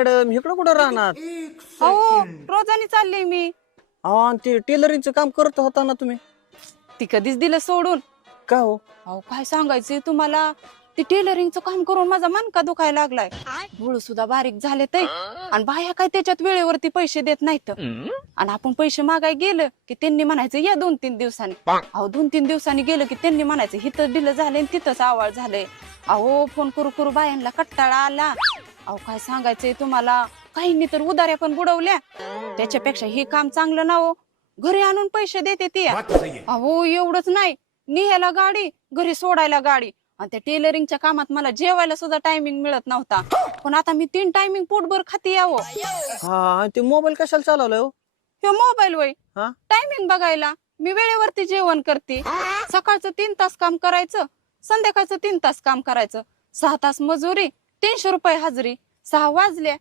Madam इकडं कुठं राहणार? अहो रोजानी चालले मी. अहो आणि ते टेलरिंगचं काम करत होता ना तुम्ही? ती कधीच दिलं सोडून. का हो? अहो काय सांगायचंय तुम्हाला, ती टेलरिंगचं काम करून माझा मनका दुखायला लागलाय. डोळ सुद्धा बारीक झाले ते, आणि बाया काय त्याच्यात वेळेवरती पैसे देत नाहीत. आणि आपण पैसे मागाय गेलं की त्यांनी म्हणायचं या 2-3 दिवसांनी. अहो 2-3 दिवसांनी गेलं की त्यांनी म्हणायचं हिथं दिलं झालंय तिथंच आवाळ झालंय. अहो फोन करू करू बायांना कट्टाळा आला. अहो काय सांगायचंय तुम्हाला, काहींनी तर उधाऱ्या पण बुडवल्या. त्याच्यापेक्षा हे काम चांगलं ना हो, घरी आणून पैसे देते ती. अहो एवढंच नाही, निघायला गाडी, घरी सोडायला गाडी. आणि त्या टेलरिंगच्या कामात मला जेवायला सुद्धा टायमिंग मिळत नव्हता. पण आता मी 3 टायमिंग पोटभर खाते यावं. हा आणि ते मोबाईल कशाला चालवलाय हो? हे मोबाईल वय हा टायमिंग बघायला. मी वेळेवरती जेवण करते. सकाळचं 3 तास काम करायचं, संध्याकाळचं 3 तास काम करायचं. 6 तास मजुरी, 300 रुपये हजरी. 6 वाजले